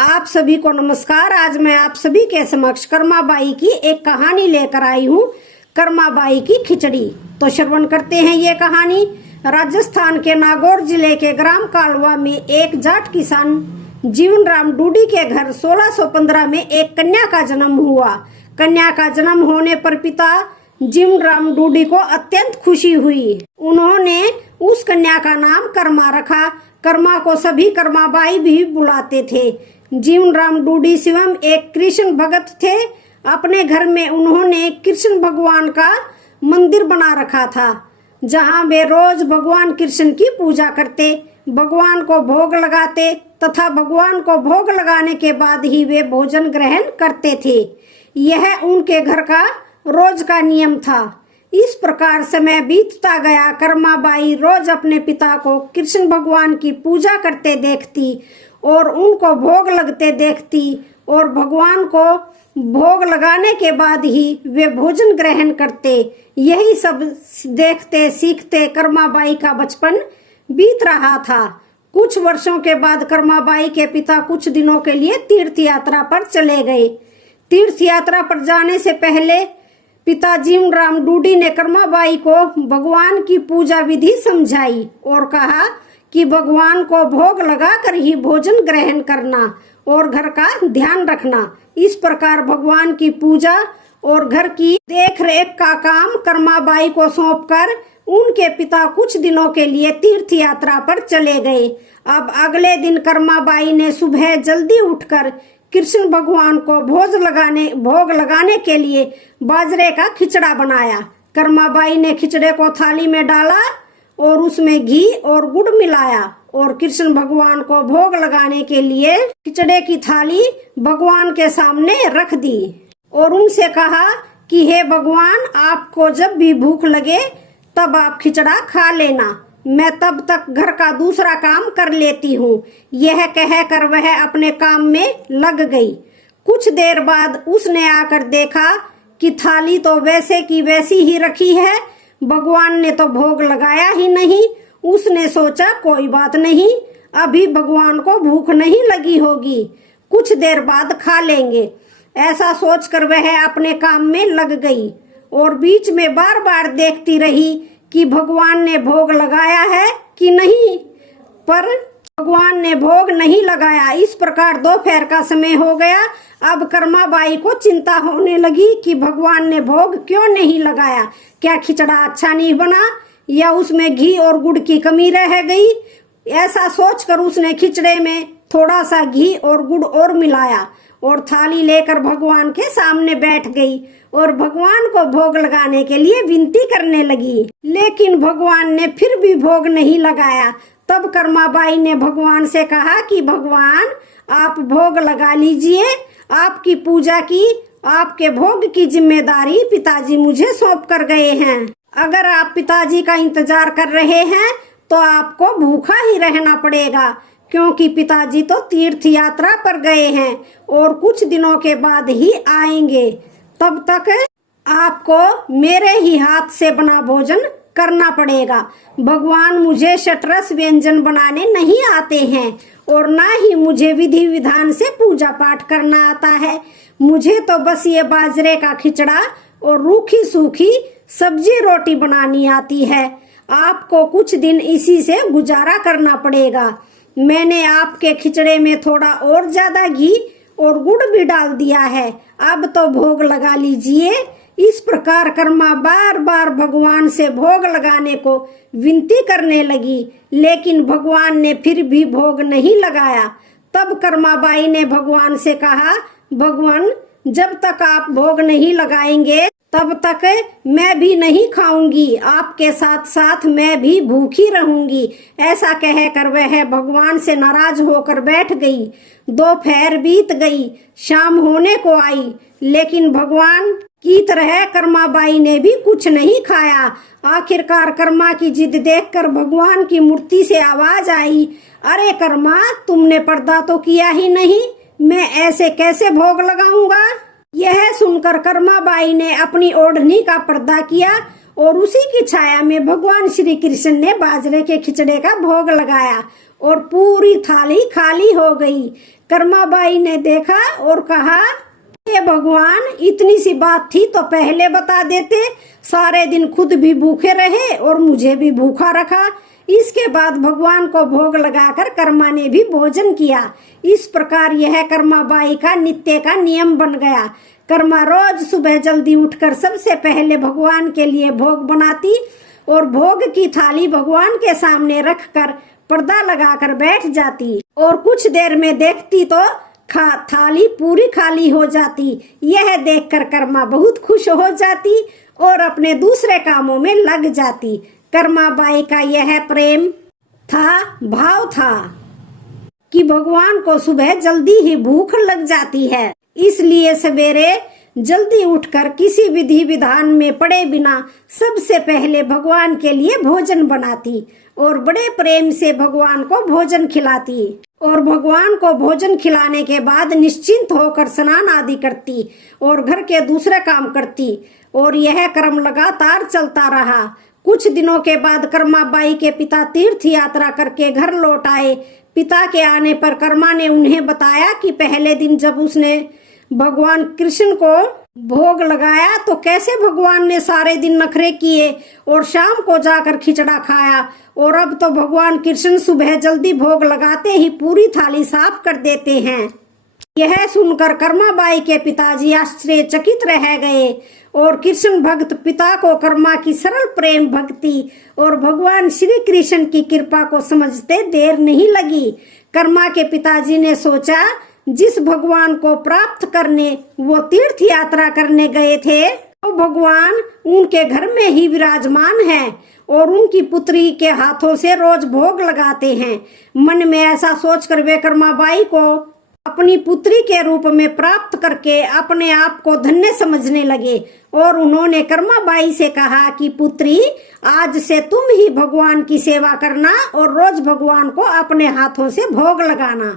आप सभी को नमस्कार। आज मैं आप सभी के समक्ष कर्माबाई की एक कहानी लेकर आई हूँ, कर्माबाई की खिचड़ी। तो श्रवण करते हैं ये कहानी। राजस्थान के नागौर जिले के ग्राम कालवा में एक जाट किसान जीवन राम डूडी के घर 1615 में एक कन्या का जन्म हुआ। कन्या का जन्म होने पर पिता जीवन राम डूडी को अत्यंत खुशी हुई। उन्होंने उस कन्या का नाम कर्मा रखा। कर्मा को सभी कर्माबाई भी बुलाते थे। जीवन राम डूडी स्वयं एक कृष्ण भक्त थे। अपने घर में उन्होंने कृष्ण भगवान का मंदिर बना रखा था, जहां वे रोज भगवान कृष्ण की पूजा करते, भगवान को भोग लगाते तथा भगवान को भोग लगाने के बाद ही वे भोजन ग्रहण करते थे। यह उनके घर का रोज का नियम था। इस प्रकार समय बीतता गया। कर्माबाई रोज अपने पिता को कृष्ण भगवान की पूजा करते देखती और उनको भोग लगते देखती, और भगवान को भोग लगाने के बाद ही वे भोजन ग्रहण करते। यही सब देखते सीखते कर्माबाई का बचपन बीत रहा था। कुछ वर्षों के बाद कर्माबाई के पिता कुछ दिनों के लिए तीर्थ यात्रा पर चले गए। तीर्थ यात्रा पर जाने से पहले पिता जीवन राम डूडी ने कर्माबाई को भगवान की पूजा विधि समझाई और कहा कि भगवान को भोग लगाकर ही भोजन ग्रहण करना और घर का ध्यान रखना। इस प्रकार भगवान की पूजा और घर की देखरेख का काम कर्माबाई को सौंपकर उनके पिता कुछ दिनों के लिए तीर्थ यात्रा पर चले गए। अब अगले दिन कर्माबाई ने सुबह जल्दी उठकर कृष्ण भगवान को भोग लगाने के लिए बाजरे का खिचड़ा बनाया। कर्माबाई ने खिचड़े को थाली में डाला और उसमें घी और गुड़ मिलाया और कृष्ण भगवान को भोग लगाने के लिए खिचड़े की थाली भगवान के सामने रख दी और उनसे कहा कि हे भगवान, आपको जब भी भूख लगे तब आप खिचड़ा खा लेना, मैं तब तक घर का दूसरा काम कर लेती हूँ। यह कहकर वह अपने काम में लग गई। कुछ देर बाद उसने आकर देखा कि थाली तो वैसे की वैसी ही रखी है, भगवान ने तो भोग लगाया ही नहीं। उसने सोचा कोई बात नहीं, अभी भगवान को भूख नहीं लगी होगी, कुछ देर बाद खा लेंगे। ऐसा सोचकर वह अपने काम में लग गई और बीच में बार बार देखती रही कि भगवान ने भोग लगाया है कि नहीं, पर भगवान ने भोग नहीं लगाया। इस प्रकार दोपहर का समय हो गया। अब कर्माबाई को चिंता होने लगी कि भगवान ने भोग क्यों नहीं लगाया, क्या खिचड़ा अच्छा नहीं बना या उसमें घी और गुड़ की कमी रह गई। ऐसा सोचकर उसने खिचड़े में थोड़ा सा घी और गुड़ और मिलाया और थाली लेकर भगवान के सामने बैठ गई और भगवान को भोग लगाने के लिए विनती करने लगी, लेकिन भगवान ने फिर भी भोग नहीं लगाया। तब कर्माबाई ने भगवान से कहा कि भगवान, आप भोग लगा लीजिए, आपकी पूजा की, आपके भोग की जिम्मेदारी पिताजी मुझे सौंप कर गए हैं। अगर आप पिताजी का इंतजार कर रहे हैं तो आपको भूखा ही रहना पड़ेगा, क्योंकि पिताजी तो तीर्थ यात्रा पर गए हैं और कुछ दिनों के बाद ही आएंगे। तब तक आपको मेरे ही हाथ से बना भोजन करना पड़ेगा। भगवान, मुझे शतरस व्यंजन बनाने नहीं आते हैं और ना ही मुझे विधि विधान से पूजा पाठ करना आता है। मुझे तो बस ये बाजरे का खिचड़ा और रूखी सूखी सब्जी रोटी बनानी आती है। आपको कुछ दिन इसी से गुजारा करना पड़ेगा। मैंने आपके खिचड़े में थोड़ा और ज्यादा घी और गुड़ भी डाल दिया है, अब तो भोग लगा लीजिए। इस प्रकार कर्मा बार बार भगवान से भोग लगाने को विनती करने लगी, लेकिन भगवान ने फिर भी भोग नहीं लगाया। तब कर्माबाई ने भगवान से कहा, भगवान, जब तक आप भोग नहीं लगाएंगे तब तक मैं भी नहीं खाऊंगी, आपके साथ साथ मैं भी भूखी रहूंगी। ऐसा कहकर वह भगवान से नाराज होकर बैठ गई। दोपहर बीत गई, शाम होने को आई, लेकिन भगवान की तरह कर्माबाई ने भी कुछ नहीं खाया। आखिरकार कर्मा की जिद देखकर भगवान की मूर्ति से आवाज आई, अरे कर्मा, तुमने पर्दा तो किया ही नहीं, मैं ऐसे कैसे भोग लगाऊंगा। यह सुनकर कर्माबाई ने अपनी ओढ़नी का पर्दा किया और उसी की छाया में भगवान श्री कृष्ण ने बाजरे के खिचड़े का भोग लगाया और पूरी थाली खाली हो गई। कर्माबाई ने देखा और कहा, ये भगवान, इतनी सी बात थी तो पहले बता देते। सारे दिन खुद भी भूखे रहे और मुझे भी भूखा रखा। इसके बाद भगवान को भोग लगाकर कर्मा ने भी भोजन किया। इस प्रकार यह कर्माबाई का नित्य का नियम बन गया। कर्मा रोज सुबह जल्दी उठकर सबसे पहले भगवान के लिए भोग बनाती और भोग की थाली भगवान के सामने रखकर पर्दा लगाकर बैठ जाती और कुछ देर में देखती तो थाली पूरी खाली हो जाती। यह देखकर कर्मा बहुत खुश हो जाती और अपने दूसरे कामों में लग जाती। कर्माबाई का यह प्रेम था, भाव था कि भगवान को सुबह जल्दी ही भूख लग जाती है, इसलिए सवेरे जल्दी उठकर किसी विधि विधान में पड़े बिना सबसे पहले भगवान के लिए भोजन बनाती और बड़े प्रेम से भगवान को भोजन खिलाती और भगवान को भोजन खिलाने के बाद निश्चिंत होकर स्नान आदि करती और घर के दूसरे काम करती और यह क्रम लगातार चलता रहा। कुछ दिनों के बाद कर्माबाई के पिता तीर्थ यात्रा करके घर लौट आए। पिता के आने पर कर्मा ने उन्हें बताया कि पहले दिन जब उसने भगवान कृष्ण को भोग लगाया तो कैसे भगवान ने सारे दिन नखरे किए और शाम को जाकर खिचड़ा खाया, और अब तो भगवान कृष्ण सुबह जल्दी भोग लगाते ही पूरी थाली साफ कर देते हैं। यह सुनकर कर्माबाई के पिताजी आश्चर्यचकित रह गए और कृष्ण भक्त पिता को कर्मा की सरल प्रेम भक्ति और भगवान श्री कृष्ण की कृपा को समझते देर नहीं लगी। कर्मा के पिताजी ने सोचा, जिस भगवान को प्राप्त करने वो तीर्थ यात्रा करने गए थे वो भगवान उनके घर में ही विराजमान है और उनकी पुत्री के हाथों से रोज भोग लगाते हैं। मन में ऐसा सोचकर वे कर्माबाई को अपनी पुत्री के रूप में प्राप्त करके अपने आप को धन्य समझने लगे और उन्होंने कर्माबाई से कहा कि पुत्री, आज से तुम ही भगवान की सेवा करना और रोज भगवान को अपने हाथों से भोग लगाना।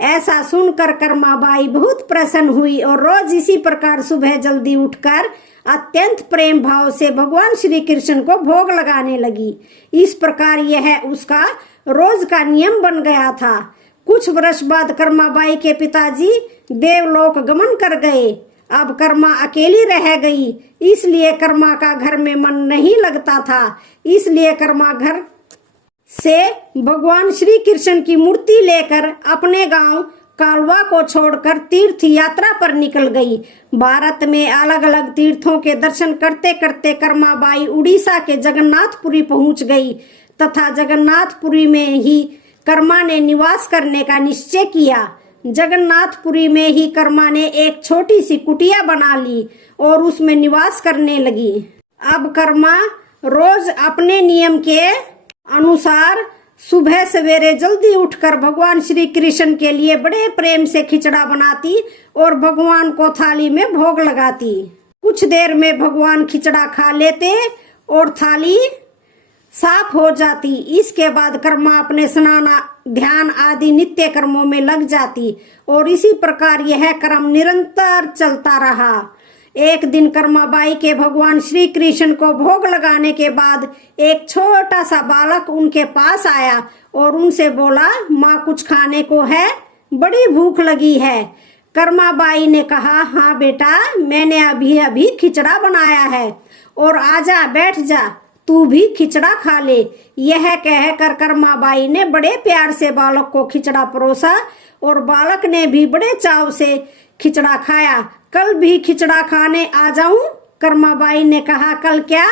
ऐसा सुनकर कर्माबाई बहुत प्रसन्न हुई और रोज इसी प्रकार सुबह जल्दी उठकर अत्यंत प्रेम भाव से भगवान श्री कृष्ण को भोग लगाने लगी। इस प्रकार यह उसका रोज का नियम बन गया था। कुछ वर्ष बाद कर्माबाई के पिताजी देवलोक गमन कर गए। अब कर्मा अकेली रह गई, इसलिए कर्मा का घर में मन नहीं लगता था। इसलिए कर्मा घर से भगवान श्री कृष्ण की मूर्ति लेकर अपने गांव कालवा को छोड़कर तीर्थ यात्रा पर निकल गई। भारत में अलग अलग तीर्थों के दर्शन करते करते कर्माबाई उड़ीसा के जगन्नाथपुरी पहुंच गई तथा जगन्नाथपुरी में ही कर्मा ने निवास करने का निश्चय किया। जगन्नाथपुरी में ही कर्मा ने एक छोटी सी कुटिया बना ली और उसमें निवास करने लगी। अब कर्मा रोज अपने नियम के अनुसार सुबह सवेरे जल्दी उठकर भगवान श्री कृष्ण के लिए बड़े प्रेम से खिचड़ा बनाती और भगवान को थाली में भोग लगाती। कुछ देर में भगवान खिचड़ा खा लेते और थाली साफ हो जाती। इसके बाद कर्मा अपने स्नान ध्यान आदि नित्य कर्मों में लग जाती और इसी प्रकार यह क्रम निरंतर चलता रहा। एक दिन कर्माबाई के भगवान श्री कृष्ण को भोग लगाने के बाद एक छोटा सा बालक उनके पास आया और उनसे बोला, माँ कुछ खाने को है, बड़ी भूख लगी है। कर्माबाई ने कहा, हाँ बेटा, मैंने अभी अभी खिचड़ा बनाया है और आजा बैठ जा, तू भी खिचड़ा खा ले। यह कहकर कर्माबाई ने बड़े प्यार से बालक को खिचड़ा परोसा और बालक ने भी बड़े चाव से खिचड़ा खाया। कल भी खिचड़ा खाने आ जाऊं? कर्माबाई ने कहा, कल क्या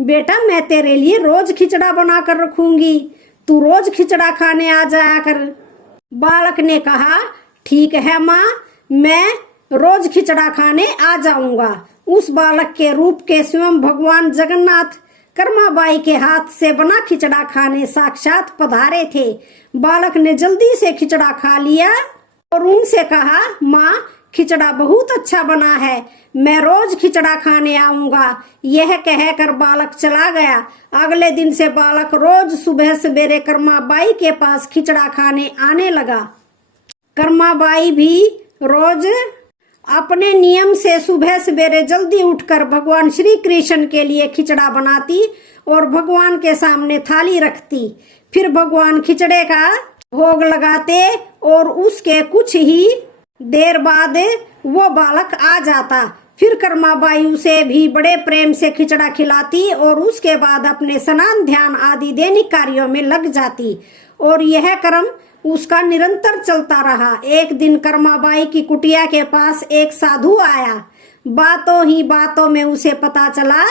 बेटा, मैं तेरे लिए रोज खिचड़ा बना कर रखूंगी, तू रोज खिचड़ा खाने आ जाया कर। बालक ने कहा, ठीक है माँ, मैं रोज खिचड़ा खाने आ जाऊंगा। उस बालक के रूप के स्वयं भगवान जगन्नाथ कर्माबाई के हाथ से बना खिचड़ा खाने साक्षात पधारे थे। बालक ने जल्दी से खिचड़ा खा लिया और उनसे कहा, माँ खिचड़ा बहुत अच्छा बना है, मैं रोज खिचड़ा खाने आऊंगा। यह कहकर बालक चला गया। अगले दिन से बालक रोज सुबह सवेरे कर्माबाई के पास खिचड़ा खाने आने लगा। कर्माबाई भी रोज अपने नियम से सुबह सवेरे जल्दी उठकर भगवान श्री कृष्ण के लिए खिचड़ा बनाती और भगवान के सामने थाली रखती। फिर भगवान खिचड़े का भोग लगाते और उसके कुछ ही देर बाद वो बालक आ जाता। फिर कर्माबाई उसे भी बड़े प्रेम से खिचड़ा खिलाती और उसके बाद अपने स्नान ध्यान आदि दैनिक कार्यों में लग जाती और यह क्रम उसका निरंतर चलता रहा। एक दिन कर्माबाई की कुटिया के पास एक साधु आया। बातों ही बातों में उसे पता चला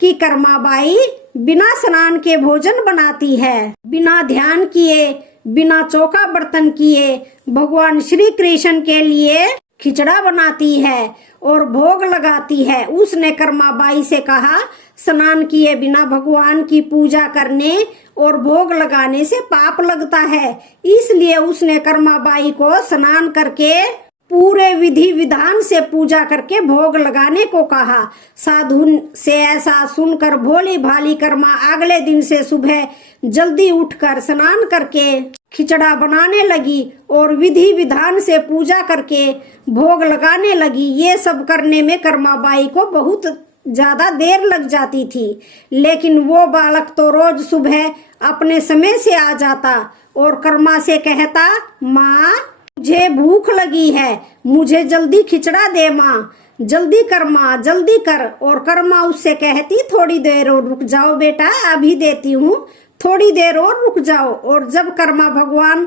कि कर्माबाई बिना स्नान के भोजन बनाती है, बिना ध्यान किए, बिना चौका बर्तन किए भगवान श्री कृष्ण के लिए खिचड़ा बनाती है और भोग लगाती है। उसने कर्माबाई से कहा, स्नान किए बिना भगवान की पूजा करने और भोग लगाने से पाप लगता है। इसलिए उसने कर्माबाई को स्नान करके पूरे विधि विधान से पूजा करके भोग लगाने को कहा। साधु से ऐसा सुनकर भोली भाली कर्मा अगले दिन से सुबह जल्दी उठकर स्नान करके खिचड़ा बनाने लगी और विधि विधान से पूजा करके भोग लगाने लगी। ये सब करने में कर्माबाई को बहुत ज्यादा देर लग जाती थी, लेकिन वो बालक तो रोज सुबह अपने समय से आ जाता और कर्मा से कहता, माँ मुझे भूख लगी है, मुझे जल्दी खिचड़ा दे माँ, जल्दी कर माँ, जल्दी कर। और कर्मा उससे कहती, थोड़ी देर और रुक जाओ बेटा, अभी देती हूँ, थोड़ी देर और रुक जाओ। और जब कर्मा भगवान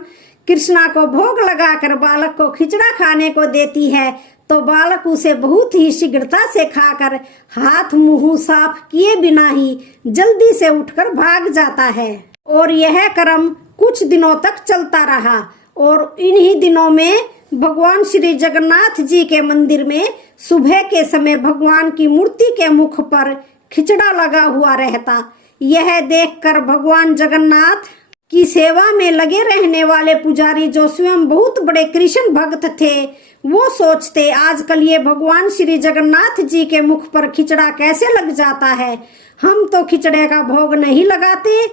कृष्णा को भोग लगाकर बालक को खिचड़ा खाने को देती है तो बालक उसे बहुत ही शीघ्रता से खाकर हाथ मुंह साफ किए बिना ही जल्दी से उठकर भाग जाता है। और यह क्रम कुछ दिनों तक चलता रहा और इन्हीं दिनों में भगवान श्री जगन्नाथ जी के मंदिर में सुबह के समय भगवान की मूर्ति के मुख पर खिचड़ा लगा हुआ रहता। यह देखकर भगवान जगन्नाथ की सेवा में लगे रहने वाले पुजारी, जो स्वयं बहुत बड़े कृष्ण भक्त थे, वो सोचते, आजकल ये भगवान श्री जगन्नाथ जी के मुख पर खिचड़ा कैसे लग जाता है, हम तो खिचड़े का भोग नहीं लगाते,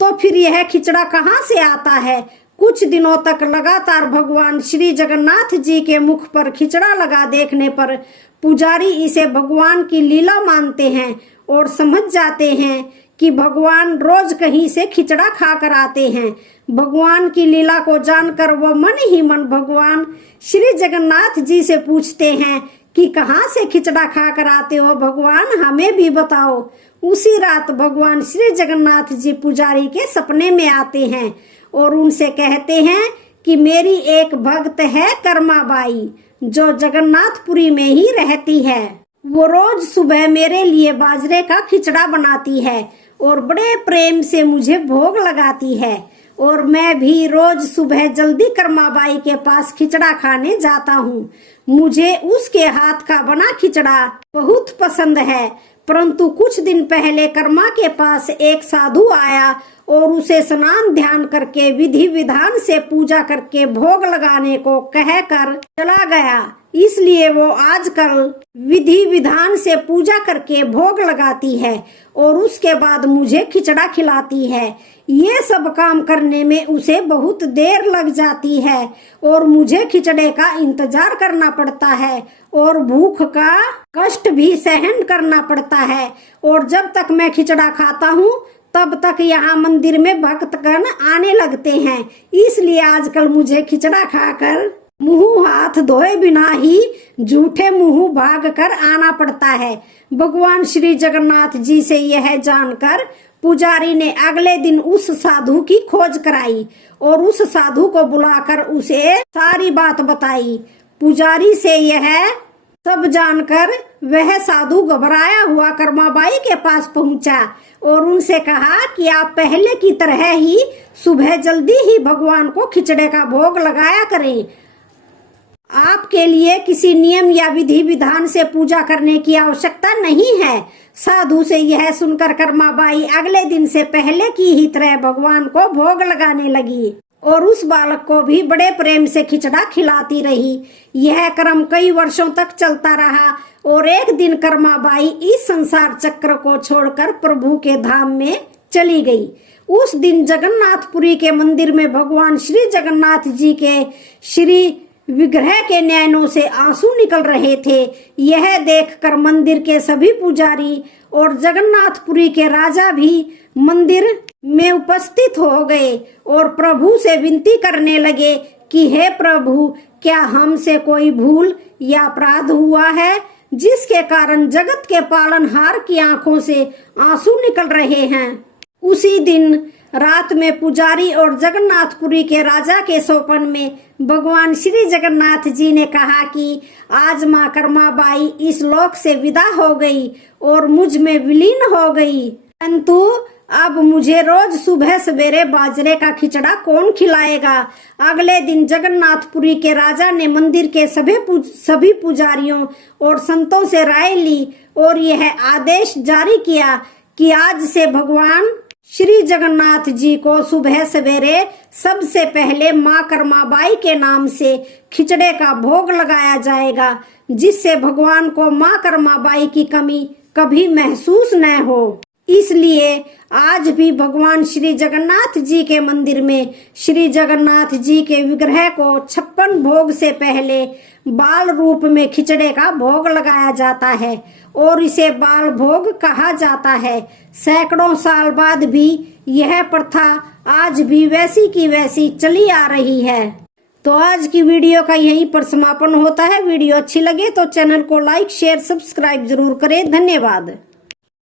तो फिर यह खिचड़ा कहाँ से आता है। कुछ दिनों तक लगातार भगवान श्री जगन्नाथ जी के मुख पर खिचड़ा लगा देखने पर पुजारी इसे भगवान की लीला मानते हैं और समझ जाते हैं कि भगवान रोज कहीं से खिचड़ा खाकर आते हैं। भगवान की लीला को जानकर वह मन ही मन भगवान श्री जगन्नाथ जी से पूछते हैं कि कहाँ से खिचड़ा खाकर आते हो भगवान, हमें भी बताओ। उसी रात भगवान श्री जगन्नाथ जी पुजारी के सपने में आते हैं और उनसे कहते हैं कि मेरी एक भक्त है कर्माबाई, जो जगन्नाथपुरी में ही रहती है। वो रोज सुबह मेरे लिए बाजरे का खिचड़ा बनाती है और बड़े प्रेम से मुझे भोग लगाती है और मैं भी रोज सुबह जल्दी कर्माबाई के पास खिचड़ा खाने जाता हूँ। मुझे उसके हाथ का बना खिचड़ा बहुत पसंद है। परंतु कुछ दिन पहले कर्मा के पास एक साधु आया और उसे स्नान ध्यान करके विधि विधान से पूजा करके भोग लगाने को कहकर चला गया। इसलिए वो आजकल विधि विधान से पूजा करके भोग लगाती है और उसके बाद मुझे खिचड़ा खिलाती है। ये सब काम करने में उसे बहुत देर लग जाती है और मुझे खिचड़े का इंतजार करना पड़ता है और भूख का कष्ट भी सहन करना पड़ता है। और जब तक मैं खिचड़ा खाता हूँ तब तक यहाँ मंदिर में भक्तगण आने लगते हैं। इसलिए आजकल मुझे खिचड़ा खाकर मुंह हाथ धोए बिना ही झूठे मुंह भाग कर आना पड़ता है। भगवान श्री जगन्नाथ जी से यह जानकर पुजारी ने अगले दिन उस साधु की खोज कराई और उस साधु को बुलाकर उसे सारी बात बताई। पुजारी से यह सब जानकर वह साधु घबराया हुआ कर्माबाई के पास पहुंचा और उनसे कहा कि आप पहले की तरह ही सुबह जल्दी ही भगवान को खिचड़े का भोग लगाया करें। आपके लिए किसी नियम या विधि विधान से पूजा करने की आवश्यकता नहीं है। साधु से यह सुनकर कर्माबाई अगले दिन से पहले की ही तरह भगवान को भोग लगाने लगी और उस बालक को भी बड़े प्रेम से खिचड़ा खिलाती रही। यह क्रम कई वर्षों तक चलता रहा और एक दिन कर्माबाई इस संसार चक्र को छोड़कर प्रभु के धाम में चली गई। उस दिन जगन्नाथपुरी के मंदिर में भगवान श्री जगन्नाथ जी के श्री विग्रह के नयनों से आंसू निकल रहे थे। यह देखकर मंदिर के सभी पुजारी और जगन्नाथपुरी के राजा भी मंदिर में उपस्थित हो गए और प्रभु से विनती करने लगे कि हे प्रभु, क्या हमसे कोई भूल या अपराध हुआ है जिसके कारण जगत के पालनहार की आंखों से आंसू निकल रहे हैं। उसी दिन रात में पुजारी और जगन्नाथपुरी के राजा के सोपन में भगवान श्री जगन्नाथ जी ने कहा कि आज माँ कर्माबाई इस लोक से विदा हो गई और मुझ में विलीन हो गई, परंतु अब मुझे रोज सुबह सवेरे बाजरे का खिचड़ा कौन खिलाएगा। अगले दिन जगन्नाथपुरी के राजा ने मंदिर के सभी पुजारियों और संतों से राय ली और यह आदेश जारी किया कि आज से भगवान श्री जगन्नाथ जी को सुबह सवेरे सबसे पहले माँ कर्माबाई के नाम से खिचड़े का भोग लगाया जाएगा, जिससे भगवान को माँ कर्माबाई की कमी कभी महसूस न हो। इसलिए आज भी भगवान श्री जगन्नाथ जी के मंदिर में श्री जगन्नाथ जी के विग्रह को 56 भोग से पहले बाल रूप में खिचड़े का भोग लगाया जाता है और इसे बाल भोग कहा जाता है। सैकड़ों साल बाद भी यह प्रथा आज भी वैसी की वैसी चली आ रही है। तो आज की वीडियो का यहीं पर समापन होता है। वीडियो अच्छी लगे तो चैनल को लाइक, शेयर, सब्सक्राइब जरूर करें। धन्यवाद।